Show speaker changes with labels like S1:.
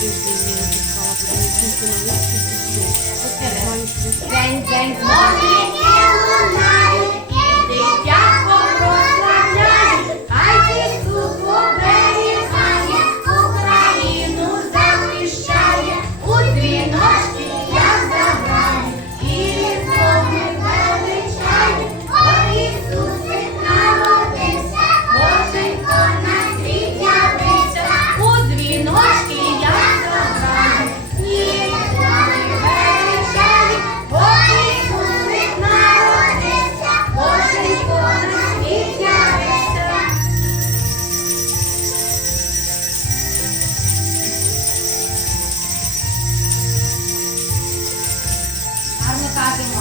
S1: Thank you. five and one.